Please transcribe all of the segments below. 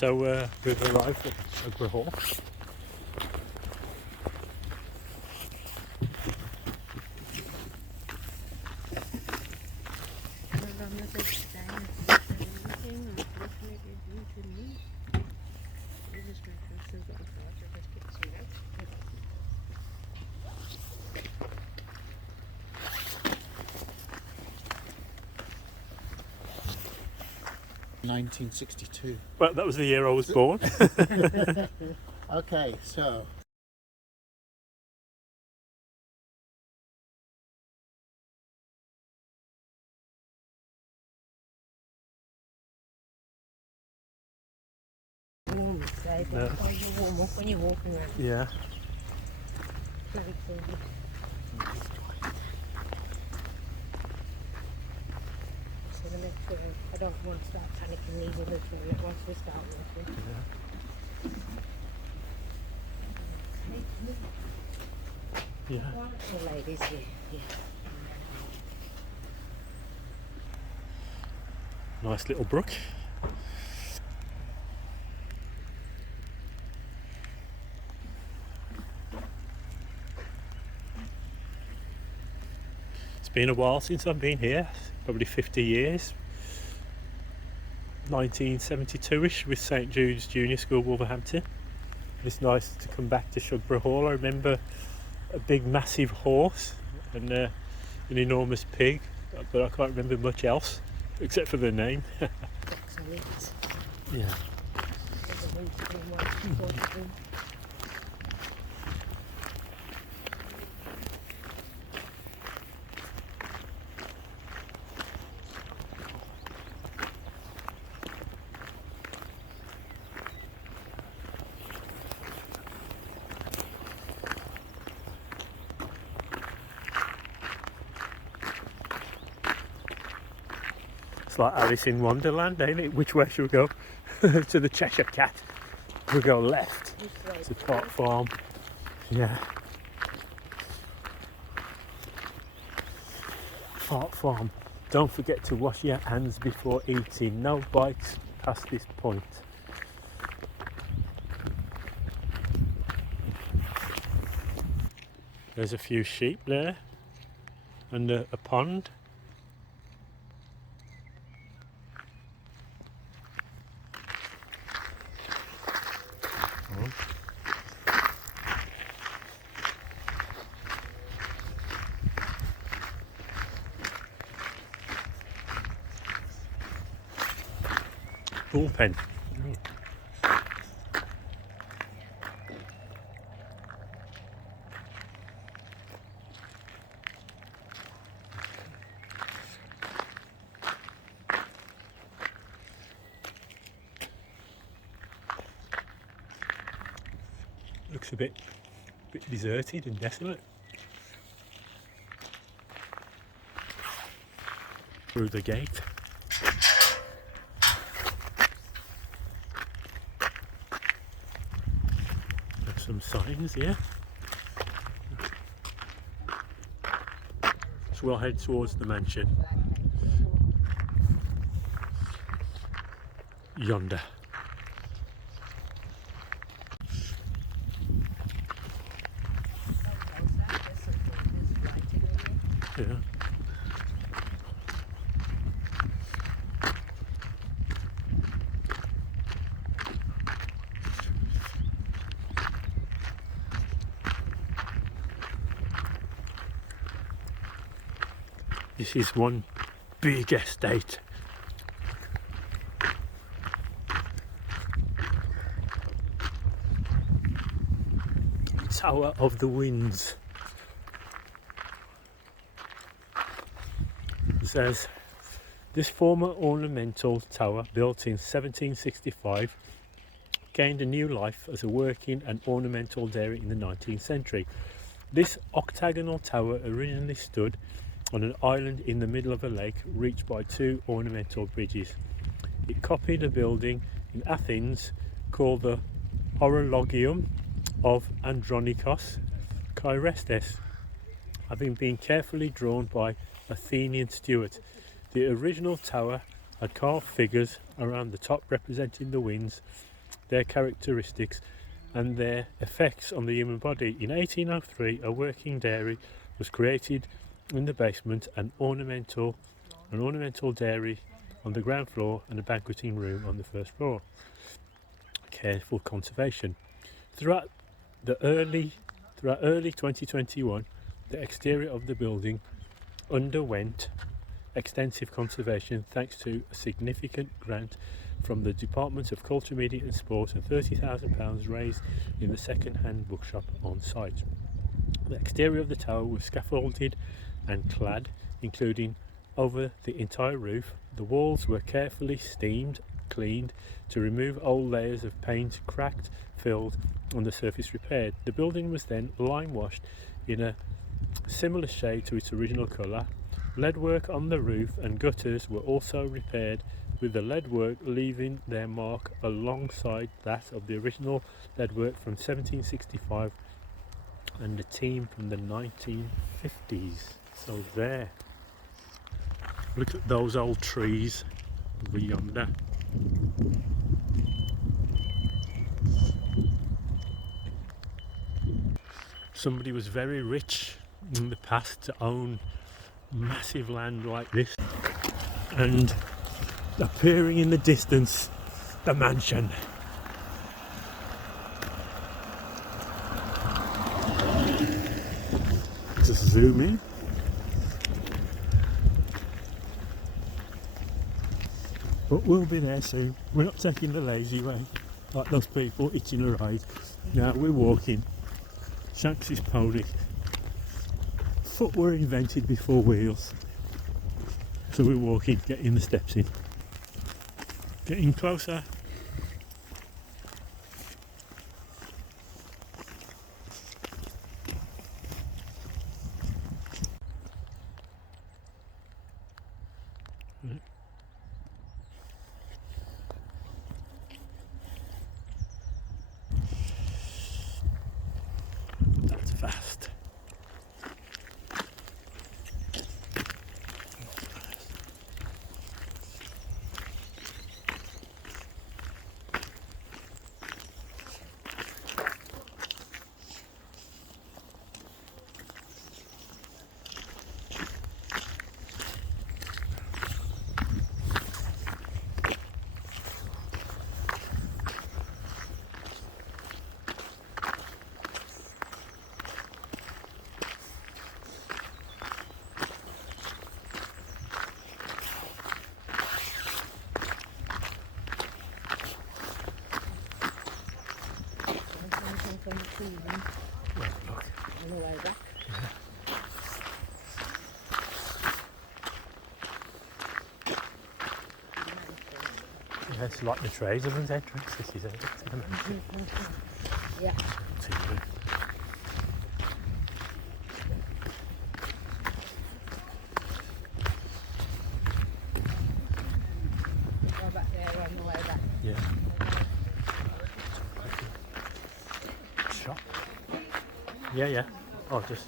So we've arrived at Shugborough. (1962). Well, that was the year I was born. Okay, so warm today, but No. you warm up when you're walking around. Yeah. Very cool. So the next one, I don't want to start panicking needing the toilet once we start walking. Yeah. The ladies here. Yeah. Nice little brook. It's been a while since I've been here, probably 50 years. 1972ish with St Jude's Junior School, Wolverhampton. It's nice to come back to Shugborough Hall. I remember a big massive horse and an enormous pig, but I can't remember much else except for the name. Excellent. Yeah. It's like Alice in Wonderland, ain't it? Which way should we go? To the Cheshire Cat. We'll go left to Park Farm. Yeah. Park Farm. Don't forget to wash your hands before eating. No bites past this point. There's a few sheep there and a pond. Bullpen. Looks a bit deserted and desolate. Through the gate. There's some signs here. So we'll head towards the mansion. Yonder. Yeah. This is one big estate. Tower of the Winds. It says, this former ornamental tower, built in 1765, gained a new life as a working and ornamental dairy in the 19th century. This octagonal tower originally stood on an island in the middle of a lake, reached by two ornamental bridges. It copied a building in Athens called the Horologium of Andronikos Cheirestes, having been carefully drawn by Athenian Stuart. The original tower had carved figures around the top representing the winds, their characteristics and their effects on the human body. In 1803, a working dairy was created in the basement, an ornamental dairy on the ground floor and a banqueting room on the first floor. Careful conservation. Throughout early 2021, the exterior of the building underwent extensive conservation thanks to a significant grant from the Department of Culture, Media and Sport and £30,000 raised in the second-hand bookshop on site. The exterior of the tower was scaffolded and clad, including over the entire roof. The walls were carefully steamed, cleaned to remove old layers of paint, cracked, filled, and the surface repaired. The building was then lime washed in a similar shade to its original colour. Lead work on the roof and gutters were also repaired, with the lead work leaving their mark alongside that of the original lead work from 1765 and the team from the 1950s. So there, look at those old trees over yonder. Somebody was very rich in the past to own massive land like this, and appearing in the distance, the mansion. Just zoom in. But we'll be there soon. We're not taking the lazy way like those people itching a ride. Now we're walking. Shanks' pony. Foot were invented before wheels. So we're walking, getting the steps in. Getting closer. That's fast. On the way back. Yeah, it's like the tradesman's entrance. This is it. Yeah. Go back there on the way back. Yeah. Shop. Yeah, yeah. Oh, just.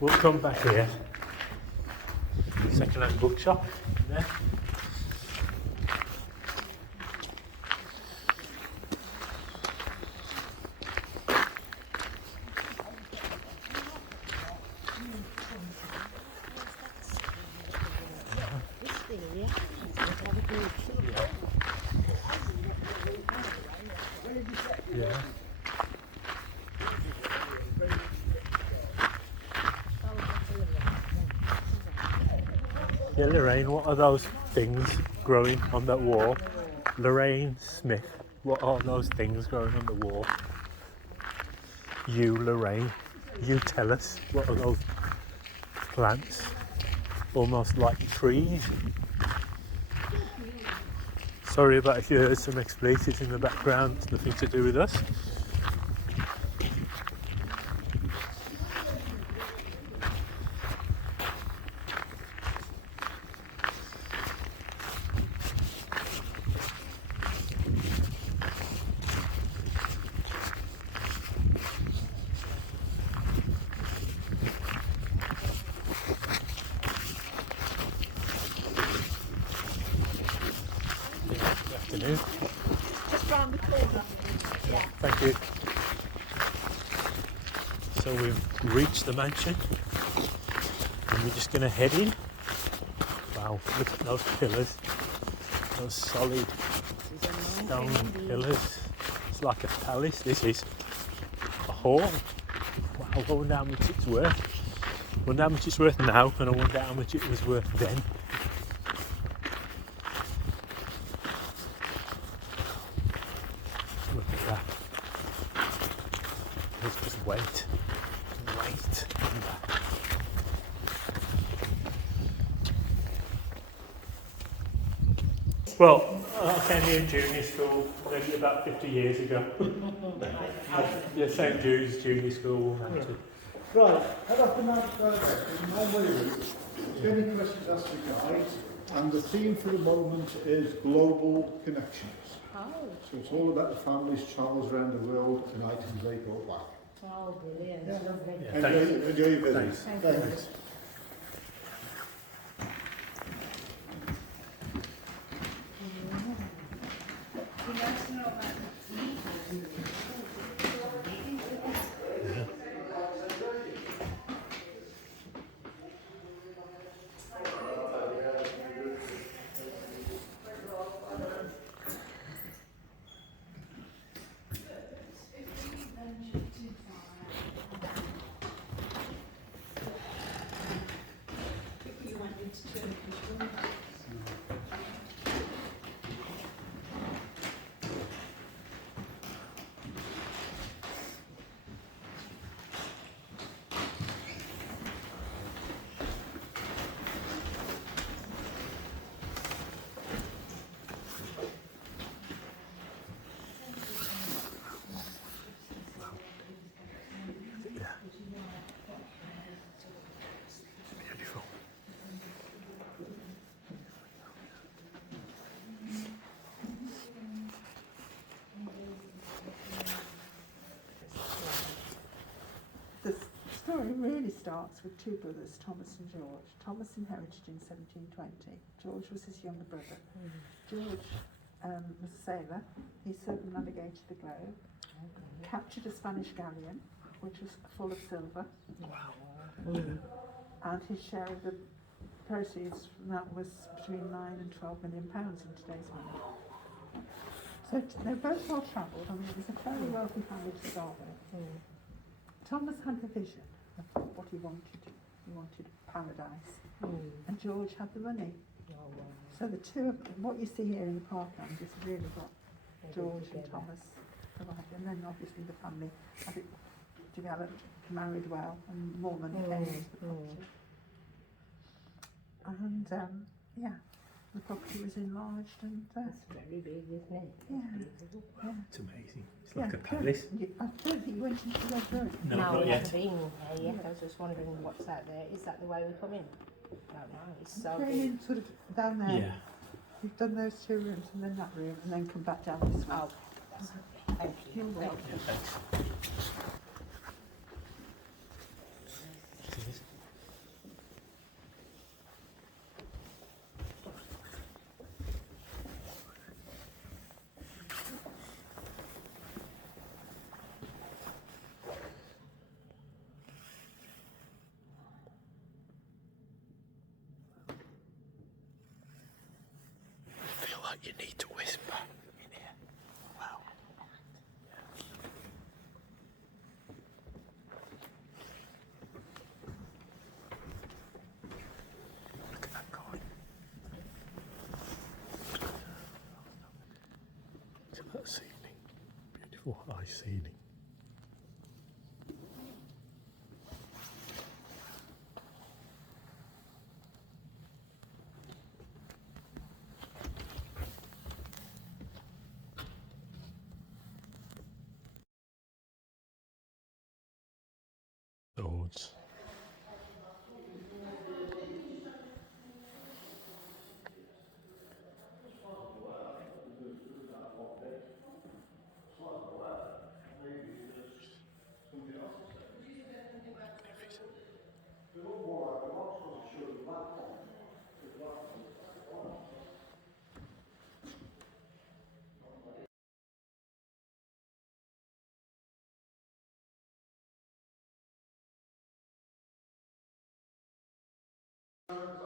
We'll come back here. Second-hand bookshop. There. Yeah. Yeah, Lorraine, what are those things growing on that wall? Lorraine Smith, what are those things growing on the wall? You, Lorraine, you tell us, what are those plants? Almost like trees. Sorry about if you heard some expletives in the background, it's nothing to do with us. afternoon. Just round the corner. Yeah. Thank you. So we've reached the mansion and we're just going to head in. Wow, look at those pillars, those solid stone pillars. It's like a palace. This is a hall. Wow, I wonder how much it's worth. I wonder how much it's worth now, and I wonder how much it was worth then. Look at that. Let's just wait. Wait. Well, I came here in junior school maybe about 50 years ago. Yeah, St Jude's Junior School. Right, head off the night further. In my way, any questions asked the guide, and the theme for the moment is global connections. Oh. So it's all about the families travels around the world and items they go back. Oh, brilliant. Yeah. Lovely. Yeah, Enjoy your visit. Thanks. Thanks. Beautiful. The story really starts with two brothers, Thomas and George. Thomas inherited in 1720. George was his younger brother. George was a sailor. He circumnavigated the globe, captured a Spanish galleon, which was full of silver. Wow. And his share of the proceeds from that was between 9 and 12 million pounds in today's money. So they're both well travelled. I mean, it was a fairly wealthy family to start with. Thomas had the vision of what he wanted. He wanted paradise. And George had the money. Oh, wow. So the two of them, what you see here in the parkland is really what George and Thomas provided. And then obviously the family, as it developed, married well, and more money came into the property. And yeah, the property was enlarged, and It's very big, isn't it? yeah, Beautiful. yeah. It's amazing. It's Yeah, like a palace. I don't think you went into the red room. No, No, not I yet. haven't been in here yet. I was just wondering what's out there. Is that the way we come in? I don't know. It's so Going big. in sort of down there. Yeah. You've done those two rooms and then that room, and then come back down this way. Oh, thank you. You're welcome. Yeah, thanks. Cheers. I feel like you need to whisper in here. Wow. Look at that coin. Look at that ceiling. Beautiful high ceiling. Swords.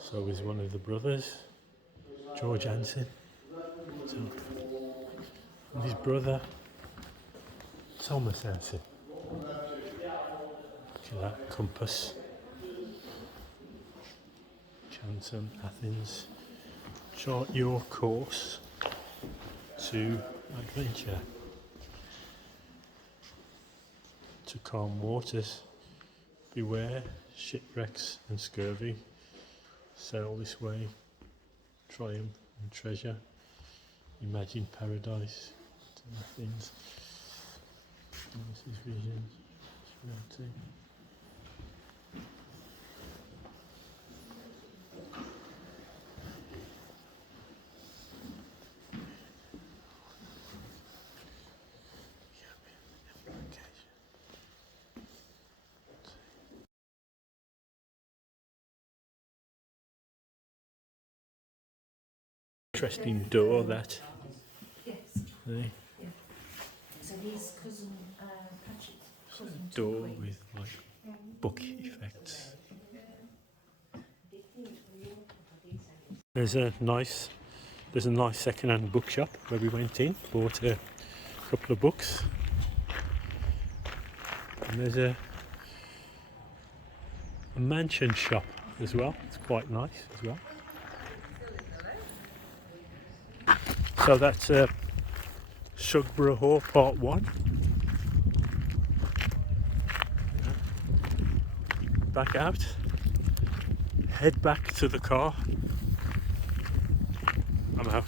So is one of the brothers, George Hansen. So, and his brother, Thomas Hansen. Look at that compass. Chatham, Athens. Chart your course to adventure. To calm waters. Beware shipwrecks and scurvy. Sail this way. Triumph and treasure. Imagine paradise. To Athens. This is vision. Reality. Interesting door that. Yes. Eh? So his cousin, Patrick's cousin. Door with like book effects. There's a nice second-hand bookshop where we went in, bought a couple of books, and there's a mansion shop as well. It's quite nice as well. So that's Shugborough Hall Part 1. Back out, head back to the car. I'm out.